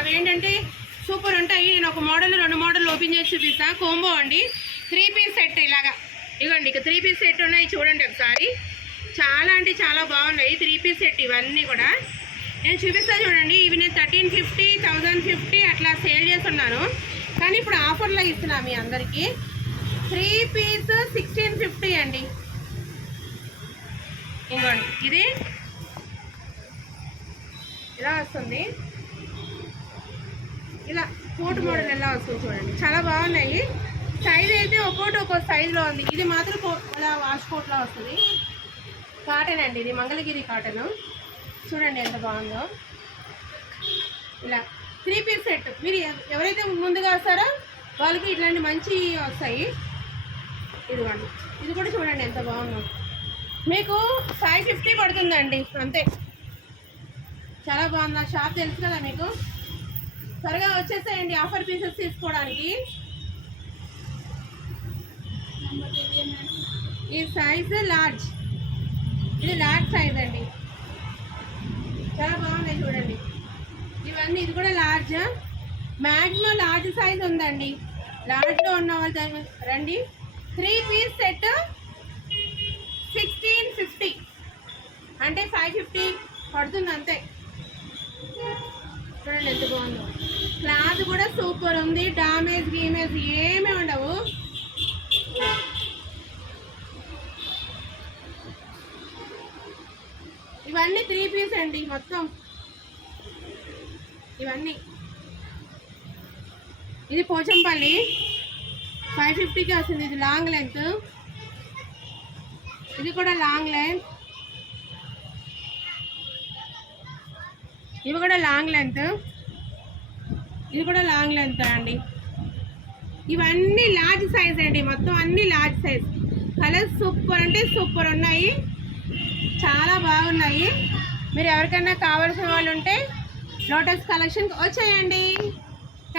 అవి ఏంటంటే సూపర్ ఉంటాయి. నేను ఒక మోడల్ 2 మోడల్ ఓపెన్ చేసి చూపిస్తాను. కోంబో అండి, 3 పీస్ సెట్ ఇలాగా. ఇవ్వండి, ఇక 3 పీస్ సెట్ ఉన్నాయి చూడండి ఒకసారి. చాలా అంటే చాలా బాగున్నాయి 3 పీస్ సెట్. ఇవన్నీ కూడా నేను చూపిస్తాను చూడండి. ఇవి నేను 1350, 1050 అట్లా సేల్ చేస్తున్నాను. కానీ ఇప్పుడు ఆఫర్లో ఇస్తున్నాను మీ అందరికీ. 3 పీస్ 1650 అండి. ఇవ్వండి, ఇది ఇలా వస్తుంది. ఇలా కోట్ మోడల్ ఎలా వస్తుంది చూడండి, చాలా బాగున్నాయి. సైజ్ అయితే ఒక్కో సైజులో ఉంది. ఇది మాత్రం ఇలా వాష్ కోట్లో వస్తుంది. కాటన్ అండి, ఇది మంగళగిరి కాటన్. చూడండి ఎంత బాగుందో. ఇలా 3 పీస్ సెట్. మీరు ఎవరైతే ముందుగా వస్తారో వాళ్ళకి ఇట్లాంటి మంచి వస్తాయి. ఇదిగోండి, ఇది కూడా చూడండి ఎంత బాగుందో. మీకు 550 పడుతుందండి అంతే. చాలా బాగుంది. షాప్ తెలుసు కదా మీకు. త్వరగా వచ్చేసేయండి ఆఫర్ పీసెస్ తీసుకోవడానికి. ఈ సైజ్ లార్జ్, ఇది లార్జ్ సైజ్ అండి. చాలా బాగున్నాయి చూడండి ఇవన్నీ. ఇది కూడా లార్జ్, మ్యాక్సిమం లార్జ్ సైజ్ ఉందండి. లార్జ్లో ఉన్న వాళ్ళు రండి. 3 పీస్ సెట్ 1650 అంటే 550 పడుతుంది అంతే. చూడండి ఎంత బాగుందో. క్లాత్ కూడా సూపర్ ఉంది. డామేజ్ గీమేజ్ ఏమీ ఉండవు. ఇవన్నీ 3 పీస్ అండి మొత్తం. ఇవన్నీ ఇది పోచంపల్లి 550కి వస్తుంది. ఇది లాంగ్ లెంత్, ఇది కూడా లాంగ్ లెంత్, ఇవి కూడా లాంగ్ లెంత్, ఇది కూడా లాంగ్ లెంత్ అండి. ఇవన్నీ లార్జ్ సైజ్ అండి మొత్తం, అన్నీ లార్జ్ సైజ్. కలర్స్ సూపర్ అంటే సూపర్ ఉన్నాయి, చాలా బాగున్నాయి. మీరు ఎవరికైనా కావాల్సిన వాళ్ళు ఉంటే లోటస్ కలెక్షన్కి వచ్చేయండి.